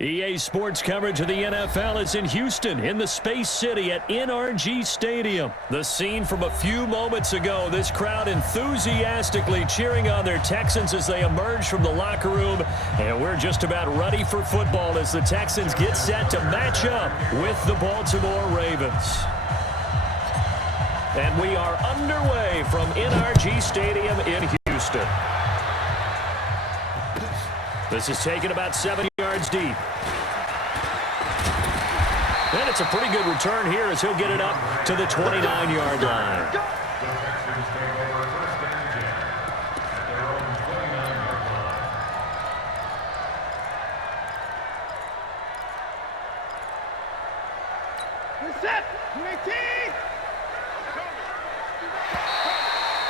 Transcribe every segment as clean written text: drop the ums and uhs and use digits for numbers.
EA Sports coverage of the NFL is in Houston, in the Space City at NRG Stadium. The scene from a few moments ago, this crowd enthusiastically cheering on their Texans as they emerge from the locker room. And we're just about ready for football as the Texans get set to match up with the Baltimore Ravens. And we are underway from NRG Stadium in Houston. This is taken about 7 yards deep. And it's a pretty good return here as he'll get it up to the 29-yard line.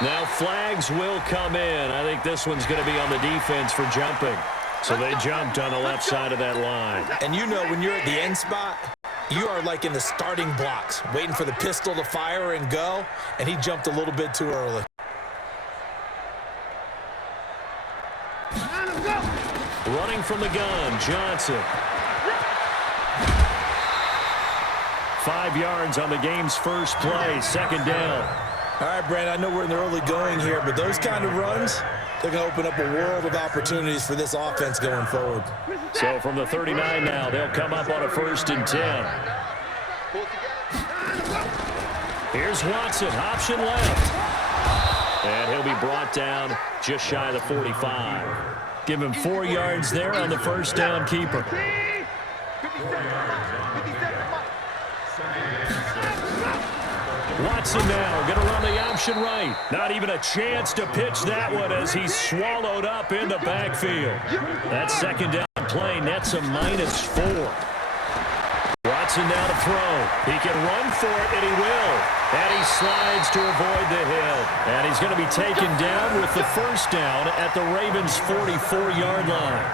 Now flags will come in. I think this one's going to be on the defense for jumping. So they jumped on the left side of that line. And you know when you're at the end spot, you are like in the starting blocks, waiting for the pistol to fire and go, and he jumped a little bit too early. Running from the gun, Johnson. 5 yards on the game's first play, second down. All right, Brandon, I know we're in the early going here, but those kind of runs, they're going to open up a world of opportunities for this offense going forward. So from the 39 now, they'll come up on a 1st and 10. Here's Watson, option left. And he'll be brought down just shy of the 45. Give him 4 yards there on the first down keeper. Watson now going to run the option right. Not even a chance to pitch that one as he's swallowed up in the backfield. That second down play nets a -4. Watson now to throw. He can run for it, and he will. And he slides to avoid the hit. And he's going to be taken down with the first down at the Ravens' 44-yard line.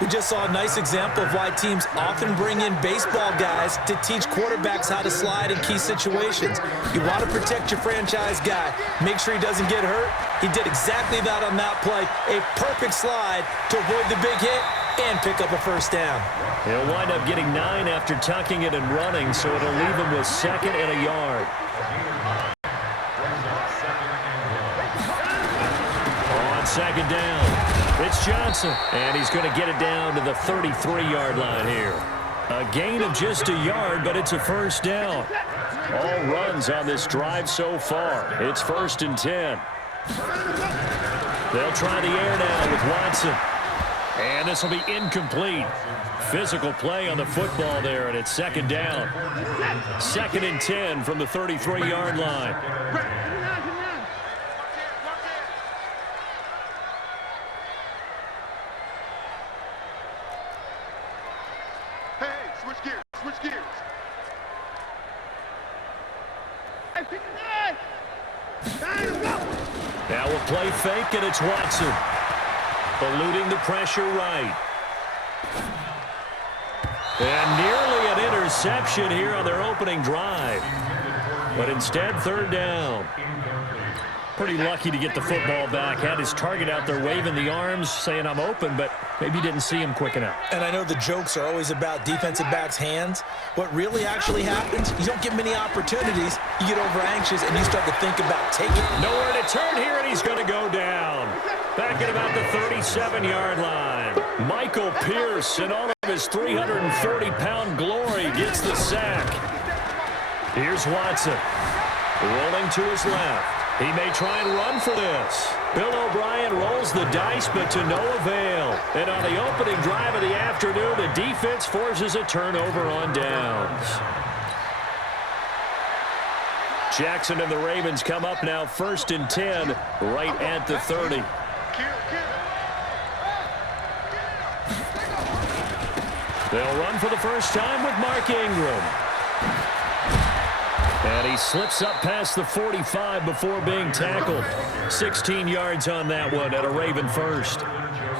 We just saw a nice example of why teams often bring in baseball guys to teach quarterbacks how to slide in key situations. You want to protect your franchise guy. Make sure he doesn't get hurt. He did exactly that on that play. A perfect slide to avoid the big hit and pick up a first down. He'll wind up getting 9 after tucking it and running, so it'll leave him with 2nd and a yard. On 2nd down. It's Johnson, and he's going to get it down to the 33-yard line here. A gain of just a yard, but it's a first down. All runs on this drive so far. It's 1st and 10. They'll try the air now with Watson. And this will be incomplete. Physical play on the football there, and it's 2nd down. 2nd and 10 from the 33-yard line. Now we'll play fake, and it's Watson. Eluding the pressure right. And nearly an interception here on their opening drive. But instead, 3rd down. Pretty lucky to get the football back. Had his target out there waving the arms, saying I'm open, but maybe didn't see him quick enough. And I know the jokes are always about defensive backs' hands. What really actually happens, you don't get many opportunities. You get over anxious, and you start to think about taking. Nowhere to turn here, and he's going to go down. Back at about the 37-yard line. Michael Pierce, in all of his 340-pound glory, gets the sack. Here's Watson. Rolling to his left. He may try and run for this. Bill O'Brien rolls the dice, but to no avail. And on the opening drive of the afternoon, the defense forces a turnover on downs. Jackson and the Ravens come up now 1st and 10, right at the 30. They'll run for the first time with Mark Ingram. And he slips up past the 45 before being tackled. 16 yards on that one at a Raven first.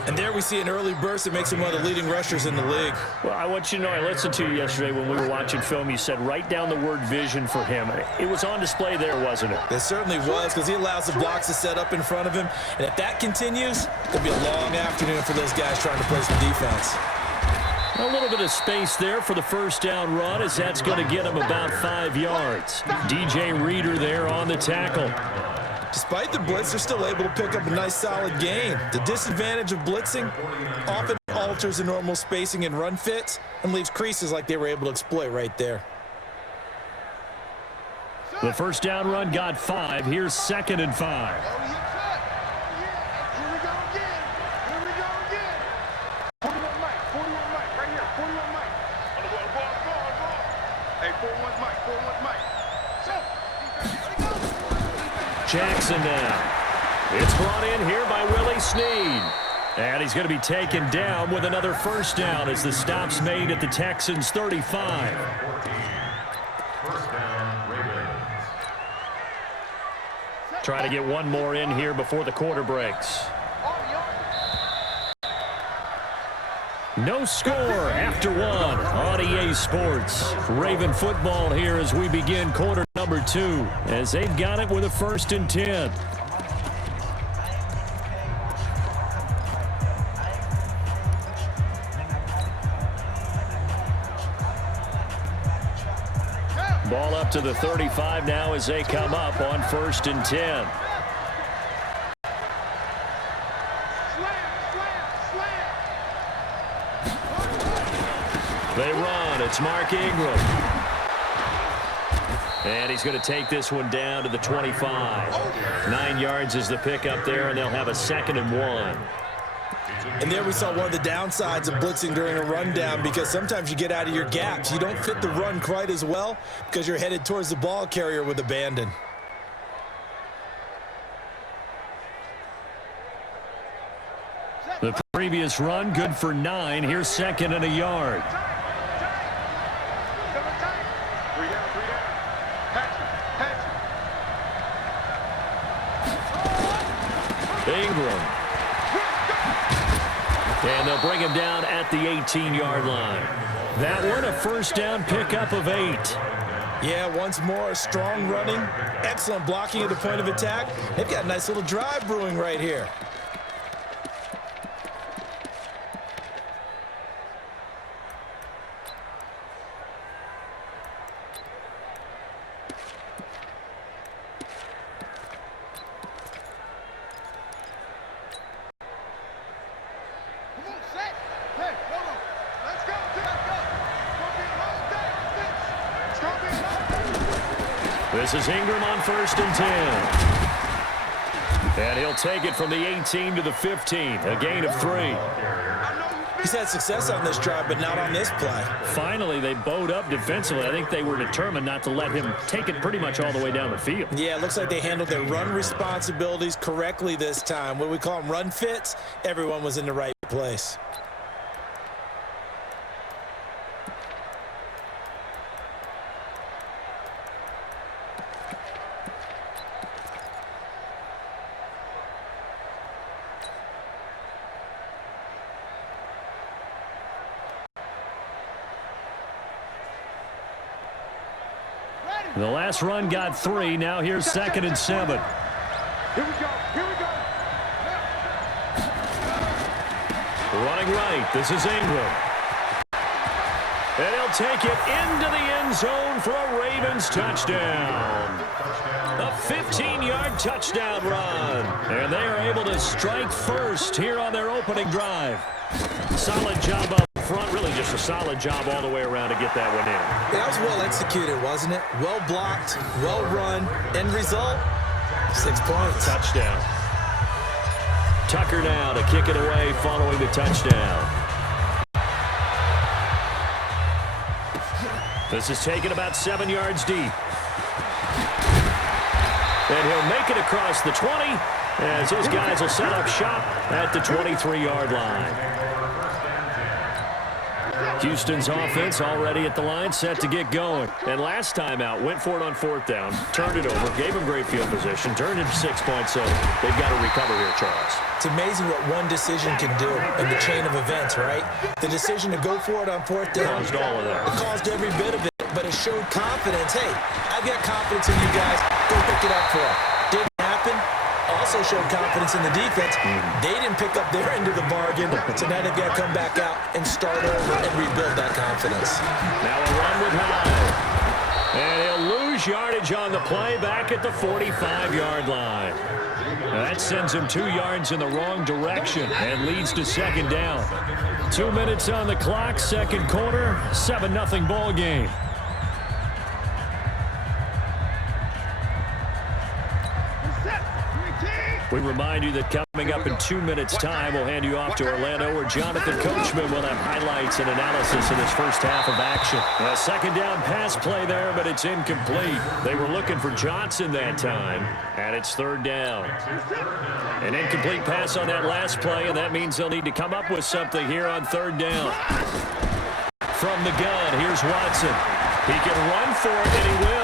And there we see an early burst that makes him one of the leading rushers in the league. Well, I want you to know, I listened to you yesterday when we were watching film. You said write down the word vision for him. It was on display there, wasn't it? It certainly was, because he allows the blocks to set up in front of him. And if that continues, it'll be a long afternoon for those guys trying to play some defense. A little bit of space there for the first down run, as that's going to get him about 5 yards. DJ Reader there on the tackle. Despite the blitz, they're still able to pick up a nice solid gain. The disadvantage of blitzing often alters the normal spacing and run fits and leaves creases like they were able to exploit right there. The first down run got 5. Here's 2nd and 5. Jackson now. It's brought in here by Willie Snead. And he's going to be taken down with another first down as the stop's made at the Texans' 35. Try to get one more in here before the quarter breaks. No score after one on EA Sports. Raven football here as we begin quarter number 2, as they've got it with a 1st and 10. Ball up to the 35 now as they come up on 1st and 10. They run. It's Mark Ingram. And he's going to take this one down to the 25. 9 yards is the pickup there, and they'll have a 2nd and 1. And there we saw one of the downsides of blitzing during a rundown, because sometimes you get out of your gaps. You don't fit the run quite as well because you're headed towards the ball carrier with abandon. The previous run good for 9. Here's 2nd and a yard. Ingram. And they'll bring him down at the 18-yard line. That one, a first down pickup of 8. Yeah, once more, strong running, excellent blocking at the point of attack. They've got a nice little drive brewing right here. This is Ingram on 1st and 10. And he'll take it from the 18 to the 15, a gain of 3. He's had success on this drive, but not on this play. Finally, they bowed up defensively. I think they were determined not to let him take it pretty much all the way down the field. Yeah, it looks like they handled their run responsibilities correctly this time. What we call them run fits, everyone was in the right place. The last run got 3. Now here's 2nd and 7. Here we go. Here we go. Running right. This is Ingram. And he'll take it into the end zone for a Ravens touchdown. A 15-yard touchdown run. And they are able to strike first here on their opening drive. Solid job up front. Really just a solid job all the way around to get that one in. That was well executed, wasn't it? Well blocked, well run. End result, 6 points. Touchdown. Tucker now to kick it away following the touchdown. This is taken about 7 yards deep. And he'll make it across the 20 as his guys will set up shop at the 23-yard line. Houston's offense already at the line, set to get going. And last time out, went for it on 4th down, turned it over, gave him great field position, turned it to 6 points, so they've got to recover here, Charles. It's amazing what one decision can do in the chain of events, right? The decision to go for it on 4th down. Caused all of that. It caused every bit of it, but it showed confidence. Hey, I've got confidence in you guys. Go pick it up for it. Didn't happen. Also also showed confidence in the defense. They didn't pick up their end of the bargain, so now they've got to come back out and start over and rebuild that confidence. Now a run with Hyde. And he'll lose yardage on the play back at the 45-yard line. Now that sends him 2 yards in the wrong direction and leads to second down. 2 minutes on the clock, second quarter, 7-0 ball game. We remind you that coming up in 2 minutes' time, we'll hand you off to Orlando, where Jonathan Coachman will have highlights and analysis of this first half of action. A second down pass play there, but it's incomplete. They were looking for Johnson that time, and it's third down. An incomplete pass on that last play, and that means they'll need to come up with something here on third down. From the gun, here's Watson. He can run for it, and he will.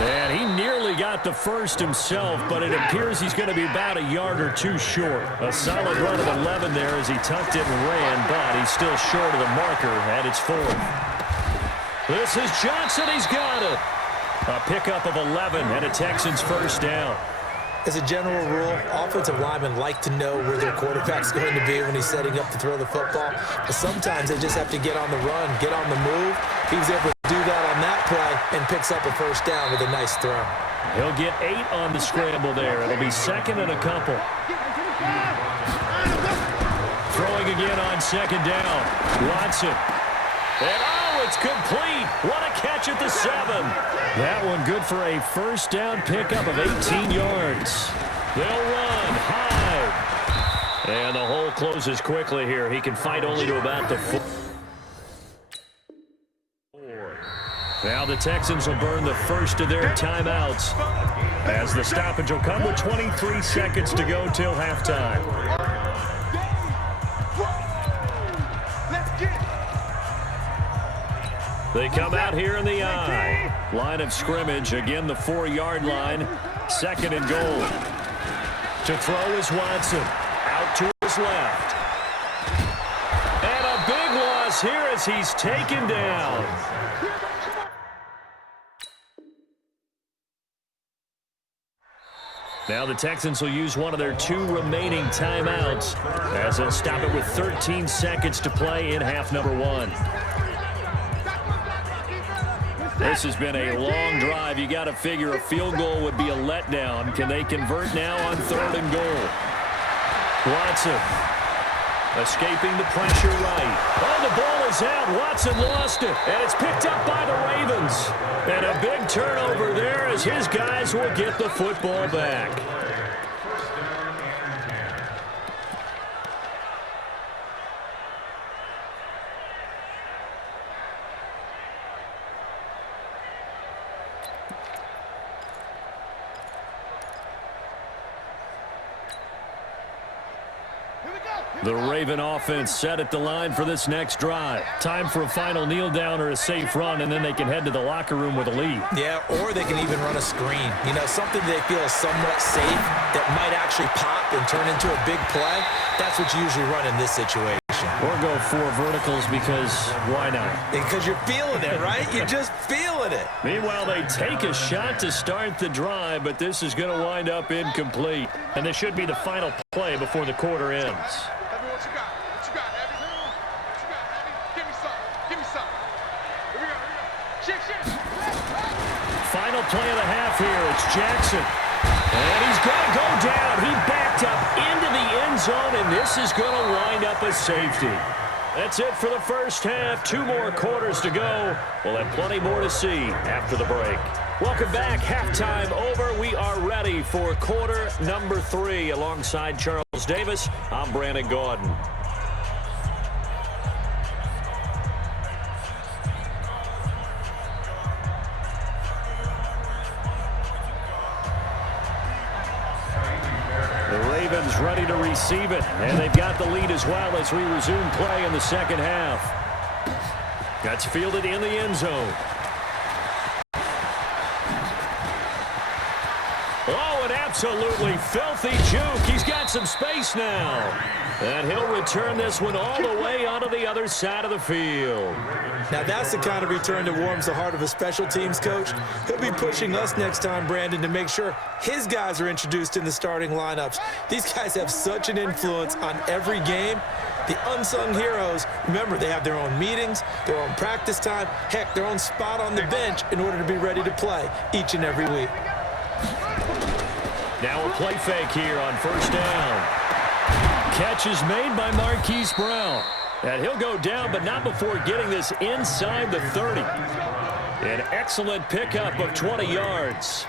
And he nearly got the first himself, but it appears he's going to be about a yard or two short. A solid run of 11 there as he tucked it and ran, but he's still short of the marker, and it's fourth. This is Johnson. He's got it. A pickup of 11 and a Texans first down. As a general rule, offensive linemen like to know where their quarterback's going to be when he's setting up to throw the football. But sometimes they just have to get on the run, get on the move. He was able to do that on that play and picks up a first down with a nice throw. He'll get 8 on the scramble there. It'll be second and a couple. Throwing again on second down. Watson. And it's complete. What a catch at the 7. That one good for a first down pickup of 18 yards. They'll run high. And the hole closes quickly here. He can fight only to about the 4. Now the Texans will burn the first of their timeouts as the stoppage will come with 23 seconds to go till halftime. They come out here in the I. Line of scrimmage, again the 4-yard line. Second and goal. To throw is Watson. Out to his left. And a big loss here as he's taken down. Now the Texans will use one of their 2 remaining timeouts as they'll stop it with 13 seconds to play in half number 1. This has been a long drive. You got to figure a field goal would be a letdown. Can they convert now on third and goal? Watson escaping the pressure right. Oh, the ball is out. Watson lost it, and it's picked up by the Ravens. And a big turnover there as his guys will get the football back. The Raven offense set at the line for this next drive. Time for a final kneel down or a safe run, and then they can head to the locker room with a lead. Yeah, or they can even run a screen. You know, something they feel is somewhat safe that might actually pop and turn into a big play. That's what you usually run in this situation. Or go 4 verticals because why not? Because you're feeling it, right? You're just feeling it. Meanwhile, they take a shot to start the drive, but this is going to wind up incomplete. And this should be the final play before the quarter ends. Final play of the half here. It's Jackson. And he's going to go down. He backed up into the end zone, and this is going to wind up a safety. That's it for the first half. 2 more quarters to go. We'll have plenty more to see after the break. Welcome back. Halftime over. We are ready for quarter number 3. Alongside Charles Davis, I'm Brandon Gaudin. Ready to receive it, and they've got the lead as well as we resume play in the second half. That's fielded in the end zone. Oh, an Absolutely filthy juke. He's got some space now. And he'll return this one all the way onto the other side of the field. Now that's the kind of return that warms the heart of a special teams coach. He'll be pushing us next time, Brandon, to make sure his guys are introduced in the starting lineups. These guys have such an influence on every game. The unsung heroes, remember, they have their own meetings, their own practice time, heck, their own spot on the bench in order to be ready to play each and every week. Now a play fake here on first down. Catch is made by Marquise Brown. And he'll go down, but not before getting this inside the 30. An excellent pickup of 20 yards.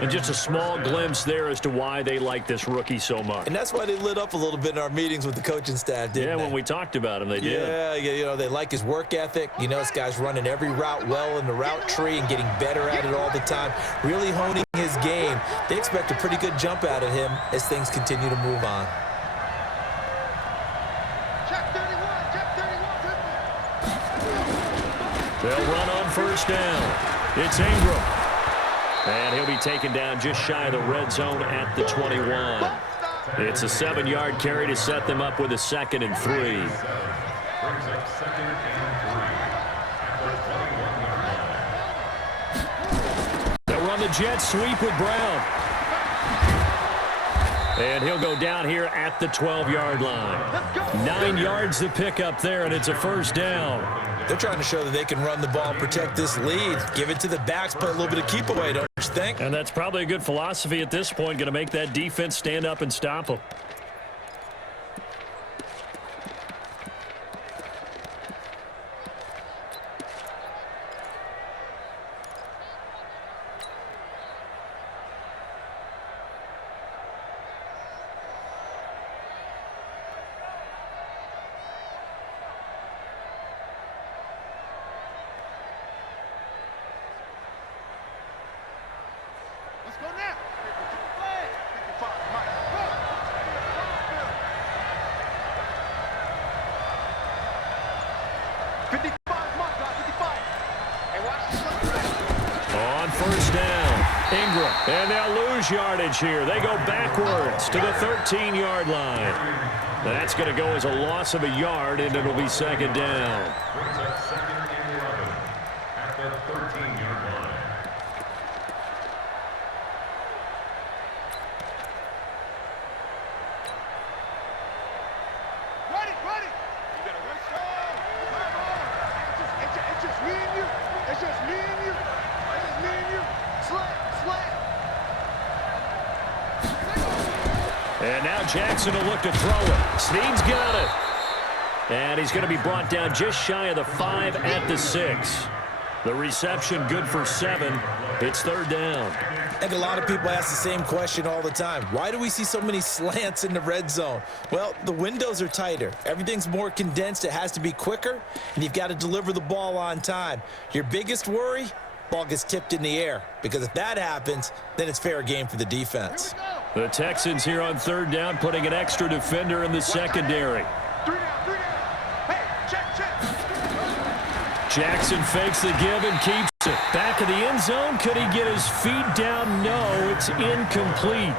And just a small glimpse there as to why they like this rookie so much. And that's why they lit up a little bit in our meetings with the coaching staff, didn't they? Yeah, when we talked about him, they did. Yeah, you know, they like his work ethic. You know, this guy's running every route well in the route tree and getting better at it all the time, really honing his game. They expect a pretty good jump out of him as things continue to move on. They'll run on first down. It's Ingram. And he'll be taken down just shy of the red zone at the 21. It's a 7-yard carry to set them up with a 2nd and 3. They'll run the jet sweep with Brown. And he'll go down here at the 12-yard line. 9 yards to pick up there, and it's a first down. They're trying to show that they can run the ball, protect this lead, give it to the backs, play a little bit of keep away, don't you think? And that's probably a good philosophy at this point, going to make that defense stand up and stop them. On first down, Ingram, and they'll lose yardage here. They go backwards to the 13-yard line. That's going to go as a loss of a yard, and it'll be 2nd down. And now Jackson will look to throw it. Snead's got it. And he's going to be brought down just shy of the 5 at the 6. The reception good for 7. It's 3rd down. I think a lot of people ask the same question all the time. Why do we see so many slants in the red zone? Well, the windows are tighter. Everything's more condensed. It has to be quicker, and you've got to deliver the ball on time. Your biggest worry? Ball gets tipped in the air, because if that happens, then it's fair game for the defense. The Texans here on 3rd down, putting an extra defender in the secondary. Jackson fakes the give and keeps it. Back of the end zone. Could he get his feet down? No, it's incomplete.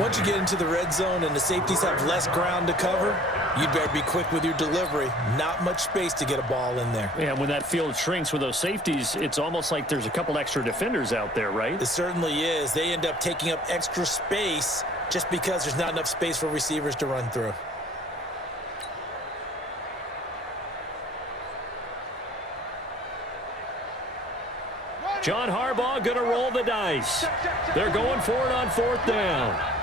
Once you get into the red zone and the safeties have less ground to cover, you'd better be quick with your delivery. Not much space to get a ball in there. Yeah, when that field shrinks with those safeties, it's almost like there's a couple extra defenders out there, right? It certainly is. They end up taking up extra space just because there's not enough space for receivers to run through. John Harbaugh going to roll the dice. They're going for it on 4th down.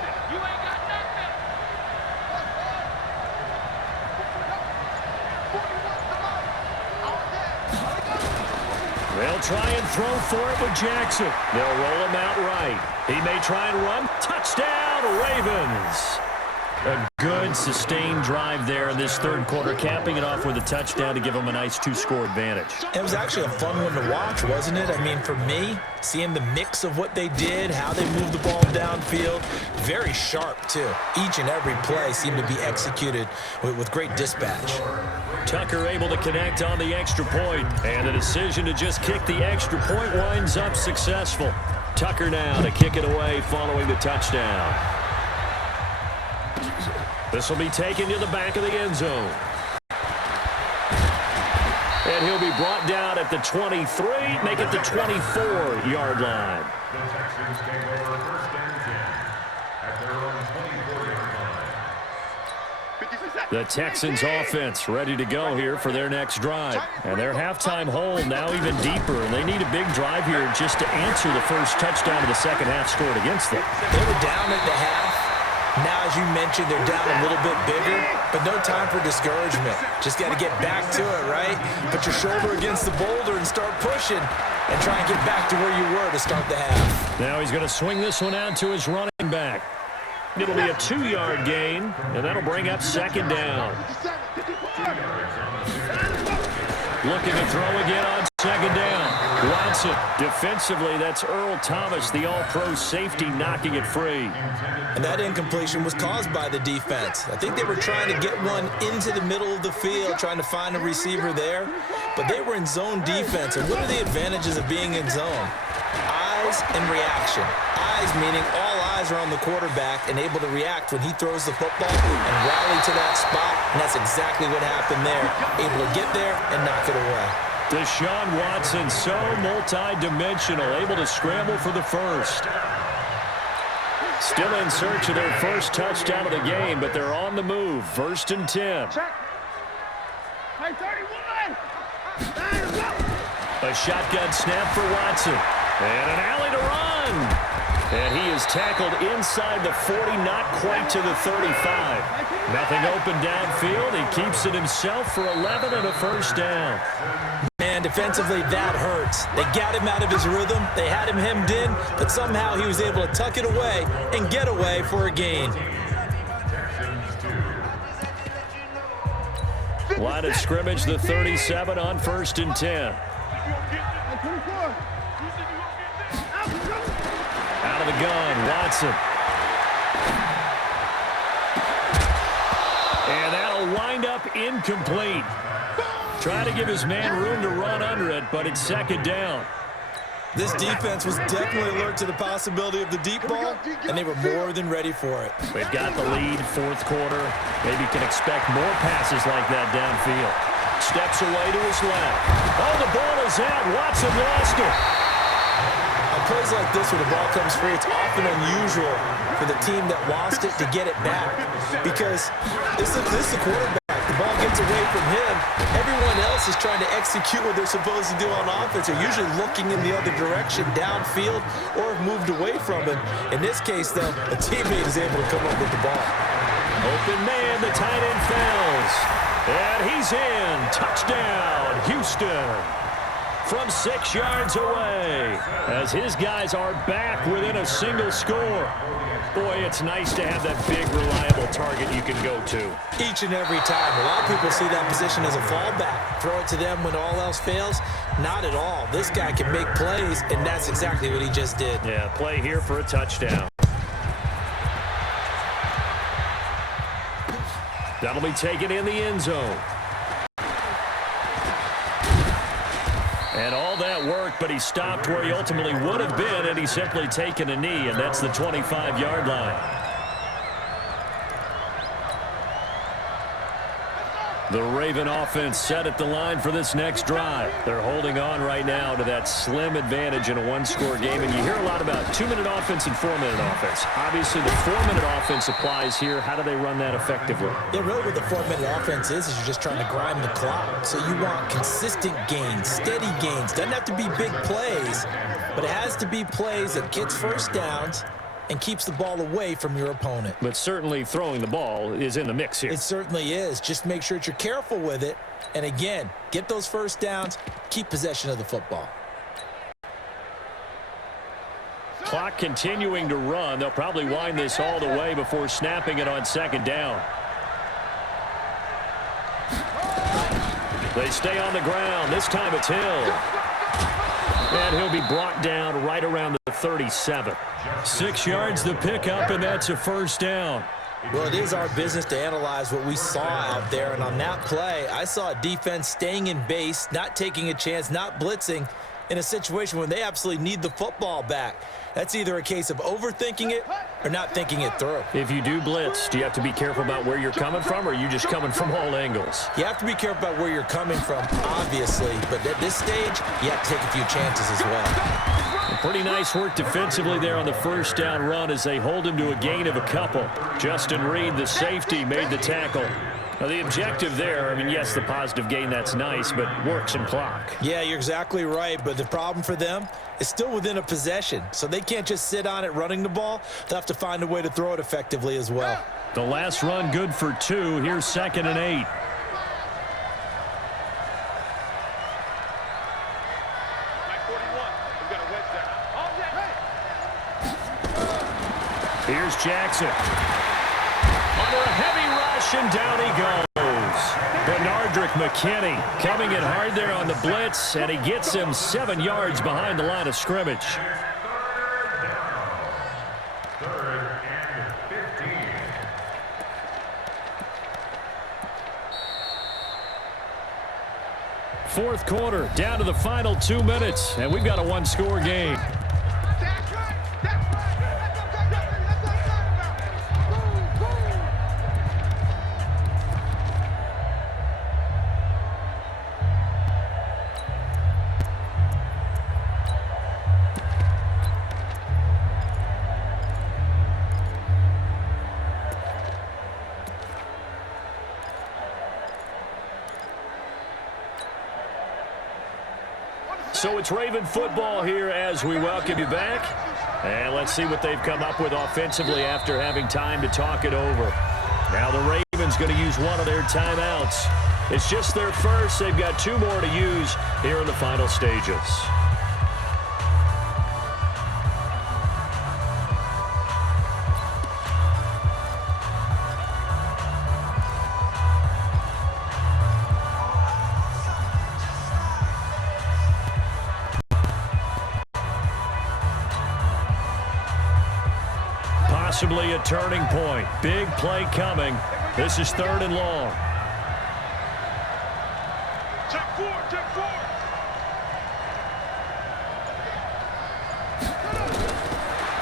They'll try and throw for it with Jackson. They'll roll him out right. He may try and run. Touchdown, Ravens. A good, sustained drive there in this 3rd quarter, capping it off with a touchdown to give them a nice 2-score advantage. It was actually a fun one to watch, wasn't it? I mean, for me, seeing the mix of what they did, how they moved the ball downfield, very sharp, too. Each and every play seemed to be executed with great dispatch. Tucker able to connect on the extra point, and the decision to just kick the extra point winds up successful. Tucker now to kick it away following the touchdown. This will be taken to the back of the end zone. And he'll be brought down at the 23, make it the 24-yard line. The Texans offense ready to go here for their next drive. And their halftime hole now even deeper. And they need a big drive here just to answer the first touchdown of the second half scored against them. They were down at the half. Now, as you mentioned, they're down a little bit bigger, but no time for discouragement. Just got to get back to it, right? Put your shoulder against the boulder and start pushing and try and get back to where you were to start the half. Now he's going to swing this one out to his running back. It'll be a 2-yard gain, and that'll bring up second down. Looking to throw again on second down. Watson. Defensively, that's Earl Thomas, the all-pro safety, knocking it free. And that incompletion was caused by the defense. I think they were trying to get one into the middle of the field, trying to find a receiver there. But they were in zone defense. And what are the advantages of being in zone? Eyes and reaction. Eyes meaning all eyes are on the quarterback and able to react when he throws the football and rally to that spot. And that's exactly what happened there. Able to get there and knock it away. Deshaun Watson, so multi-dimensional, able to scramble for the first. Still in search of their first touchdown of the game, but they're on the move. 1st and 10. A shotgun snap for Watson. And an alley to run. And he is tackled inside the 40, not quite to the 35. Nothing open downfield. He keeps it himself for 11 and a first down. Man, defensively, that hurts. They got him out of his rhythm. They had him hemmed in, but somehow he was able to tuck it away and get away for a gain. Line of scrimmage, the 37 on 1st and 10. Out of the gun, Watson. And that'll wind up incomplete. Trying to give his man room to run under it, but it's second down. This defense was definitely alert to the possibility of the deep ball, and they were more than ready for it. They've got the lead, 4th quarter. Maybe can expect more passes like that downfield. Steps away to his left. Oh, the ball is out. Watson lost it. On plays like this where the ball comes free, it's often unusual for the team that lost it to get it back because this is the quarterback. The ball gets away from him. Everyone else is trying to execute what they're supposed to do on offense. They're usually looking in the other direction, downfield, or have moved away from him. In this case, though, a teammate is able to come up with the ball. Open man, the tight end fails. And he's in. Touchdown, Houston. From 6 yards away as his guys are back within a single score. Boy, it's nice to have that big, reliable target you can go to. Each and every time. A lot of people see that position as a fallback. Throw it to them when all else fails. Not at all. This guy can make plays, and that's exactly what he just did. Yeah, play here for a touchdown. That'll be taken in the end zone. And all that work, but he stopped where he ultimately would have been, and he's simply taken a knee, and that's the 25-yard line. The Raven offense set at the line for this next drive. They're holding on right now to that slim advantage in a one-score game, and you hear a lot about 2-minute offense and 4-minute offense. Obviously, the 4-minute offense applies here. How do they run that effectively? Yeah, really what the 4-minute offense is you're just trying to grind the clock. So you want consistent gains, steady gains. Doesn't have to be big plays, but it has to be plays that gets first downs and keeps the ball away from your opponent. But certainly throwing the ball is in the mix here. It certainly is. Just make sure that you're careful with it. And again, get those first downs, keep possession of the football. Clock continuing to run. They'll probably wind this all the way before snapping it on second down. They stay on the ground. This time it's Hill. And he'll be brought down right around the 37. 6 yards the pickup, and that's a first down. Well, it is our business to analyze what we saw out there. And on that play, I saw a defense staying in base, not taking a chance, not blitzing, in a situation when they absolutely need the football back. That's either a case of overthinking it or not thinking it through. If you do blitz, do you have to be careful about where you're coming from, or are you just coming from all angles? You have to be careful about where you're coming from, obviously, but at this stage, you have to take a few chances as well. Pretty nice work defensively there on the first down run as they hold him to a gain of a couple. Justin Reed, the safety, made the tackle. Now, the objective there, I mean, yes, the positive gain, that's nice, but work some clock. Yeah, you're exactly right, but the problem for them is still within a possession, so they can't just sit on it running the ball. They'll have to find a way to throw it effectively as well. The last run good for 2. Here's 2nd and 8. Here's Jackson. Under a heavy rush, and down he goes. Bernardrick McKinney coming in hard there on the blitz, and he gets him 7 yards behind the line of scrimmage. Fourth quarter, down to the final 2 minutes, and we've got a one-score game. So it's Raven football here as we welcome you back. And let's see what they've come up with offensively after having time to talk it over. Now the Ravens going to use one of their timeouts. It's just their first. They've got 2 more to use here in the final stages. Possibly a turning point. Big play coming. This is 3rd and long. Check 4, check 4.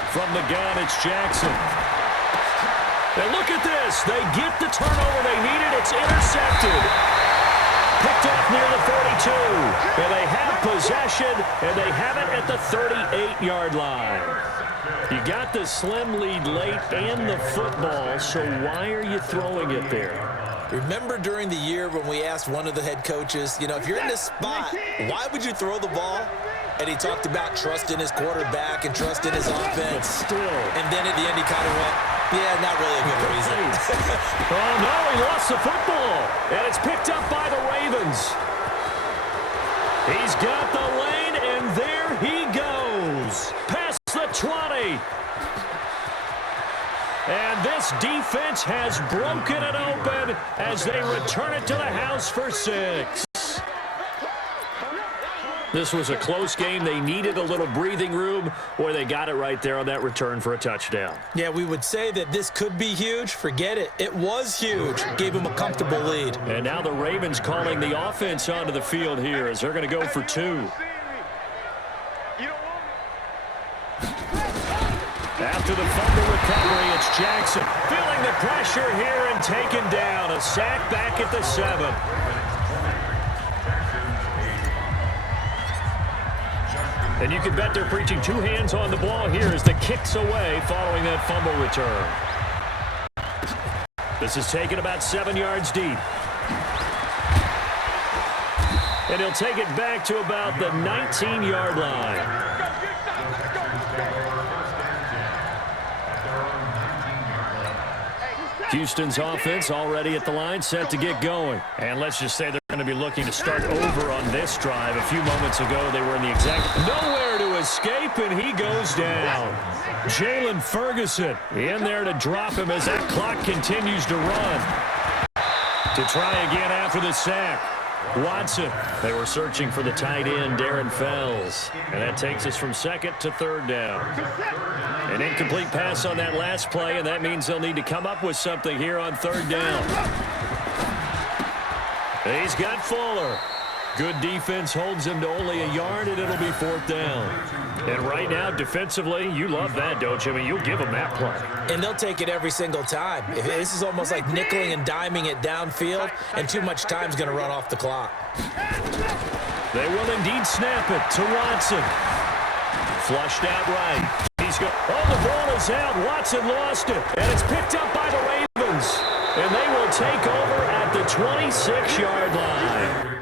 From the gun, it's Jackson. And look at this. They get the turnover they needed. It's intercepted. Picked off near the 42. And they have possession, and they have it at the 38-yard line. You got the slim lead late and the football, so why are you throwing it there? Remember during the year when we asked one of the head coaches, you know, if you're in this spot, why would you throw the ball? And he talked about trust in his quarterback and trust in his offense. But still. And then at the end he kind of went, yeah, not really a good reason. Oh, no, he lost the football. And it's picked up by the Ravens. He's got the lane, and there he goes. Past the 20. And this defense has broken it open as they return it to the house for 6. This was a close game. They needed a little breathing room, or they got it right there on that return for a touchdown. Yeah, we would say that this could be huge. Forget it. It was huge. Gave them a comfortable lead. And now the Ravens calling the offense onto the field here as they're going to go for 2. After the fumble recovery, it's Jackson feeling the pressure here and taken down. A sack back at the 7. And you can bet they're preaching 2 hands on the ball here as the kick's away following that fumble return. This is taken about 7 yards deep. And he'll take it back to about the 19-yard line. Houston's offense already at the line, set to get going. And let's just say they're going to be looking to start over on this drive. A few moments ago, they were in the exact nowhere to escape, and he goes down. Jalen Ferguson in there to drop him as that clock continues to run. To try again after the sack. Watson. They were searching for the tight end, Darren Fells. And that takes us from 2nd to 3rd down. An incomplete pass on that last play, and that means they'll need to come up with something here on 3rd down. He's got Fuller. Good defense holds him to only a yard, and it'll be 4th down. And right now, defensively, you love that, don't you? I mean, you'll give them that play. And they'll take it every single time. This is almost like nickeling and diming it downfield, and too much time's going to run off the clock. They will indeed snap it to Watson. Flushed out right. He's got. Oh, the ball is out. Watson lost it. And it's picked up by the Ravens. And they will take over at the 26-yard line.